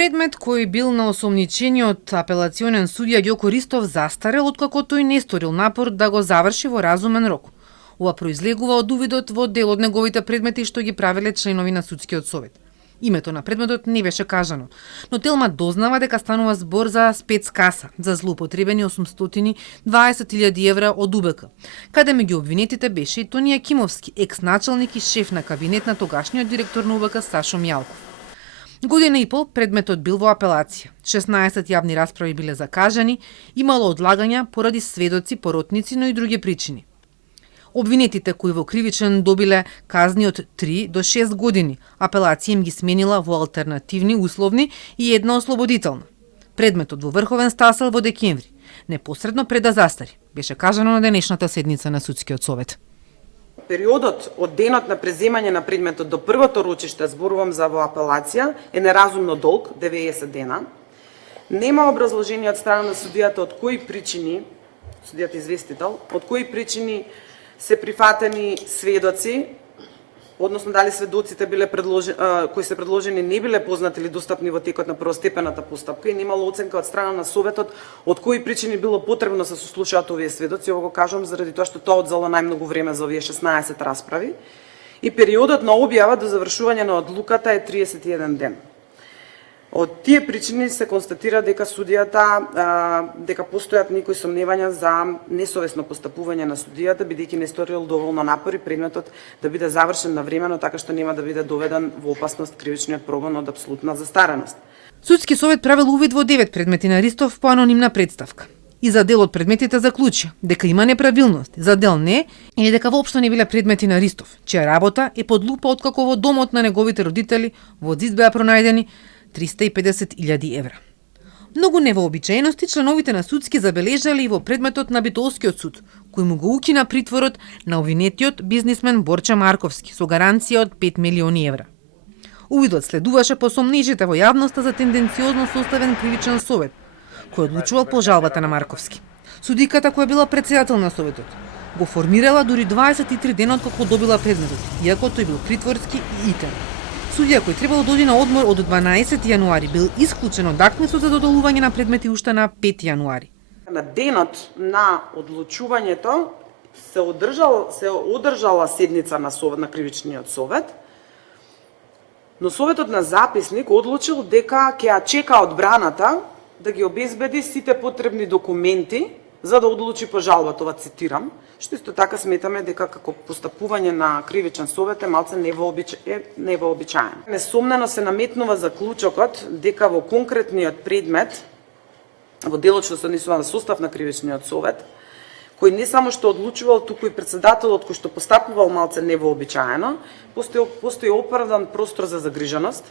Предмет кој бил на осомничениот апелационен судија Ѓоко Ристов застарел откако тој не сторил напор да го заврши во разумен рок. Ова произлегува од увидот во дел од неговите предмети што ги правеле членови на судскиот совет. Името на предметот не беше кажано, но Телма дознава дека станува збор за спецкаса за злоупотребени 820.000 евра од УБК, каде меѓу обвинетите беше и Тони Јакимовски, екс-началник и шеф на кабинет на тогашниот директор на УБК Сашо Мјалков. Година и пол предметот бил во апелација. 16 јавни расправи биле закажани, имало одлагања поради сведоци, поротници, но и други причини. Обвинетите кои во кривичен добиле казни од 3 до 6 години, апелација им ги сменила во алтернативни условни и една ослободителна. Предметот во Врховен стасал во декември, непосредно пред да застари, беше кажано на денешната седница на Судскиот совет. Периодот од денот на преземање на предметот до првото рочиште, зборувам за во апелација, е неразумно долг, 90 дена. Нема образложение од страна на судијата од кои причини, судијата известител, од кои причини се прифатени сведоци, односно дали сведоците кои се предложени не биле познати или достапни во текот на првостепената постапка и немало оценка од страна на советот од кои причини било потребно да се сослушаат овие сведоци. Ово го кажам заради тоа што тоа одзело најмногу време за овие 16 расправи. И периодот на објава до завршување на одлуката е 31 ден. Од тие причини се констатира дека судијата, дека постојат некои сомневања за несовесно постапување на судијата, бидејќи не сторил доволно напори предметот да биде завршен навремено, така што нема да биде доведен во опасност кривичниот прогон од апсолутна застареност. Судски совет правил увид во 9 предмети на Ристов по анонимна представка. И за дел од предметите заклучи дека има неправилност, за дел не, или дека воопшто не биле предмети на Ристов, чија работа е под лупа откако во домот на неговите родители во ЗИД беа пронајдени 350.000 евра. Многу невообичаености членовите на судски забележале и во предметот на Битолскиот суд, кој му го укина притворот на обвинетиот бизнисмен Борче Марковски со гаранција од 5 милиони евра. Увидот следуваше по сомнежите во јавноста за тенденциозно составен кривичен совет, кој одлучувал по жалбата на Марковски. Судиката која била председател на советот го формирала дури 23 дена откако добила предметот, иако тој бил притворски и итен. Судија кој требало да оди на одмор од 12 јануари бил исклучен од акмисот за додолување на предмети уште на 5 јануари. На денот на одлучувањето се одржала седница на кривичниот совет, но советот на записник одлучил дека ќе ја чека одбраната да ги обезбеди сите потребни документи за да одлучи по жалбата, ова цитирам, што исто така сметаме дека како постапување на кривичен совет е малце невообичаен. Несомнено се наметнува заклучокот дека во конкретниот предмет, во делот што се однесува на состав на кривичниот совет, кој не само што одлучувал, туку и председателот кој што постапувал малце невообичаено, постои оправдан простор за загриженост,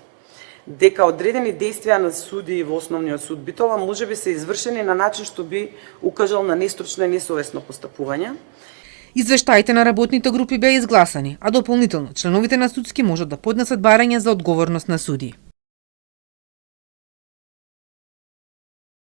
дека одредени действија на судии во Основниот суд Битола можеби се извршени на начин што би укажал на нестручно и несовесно постапување. Извештаите на работните групи беа изгласани, а дополнително членовите на судски можат да поднесат барање за одговорност на судии.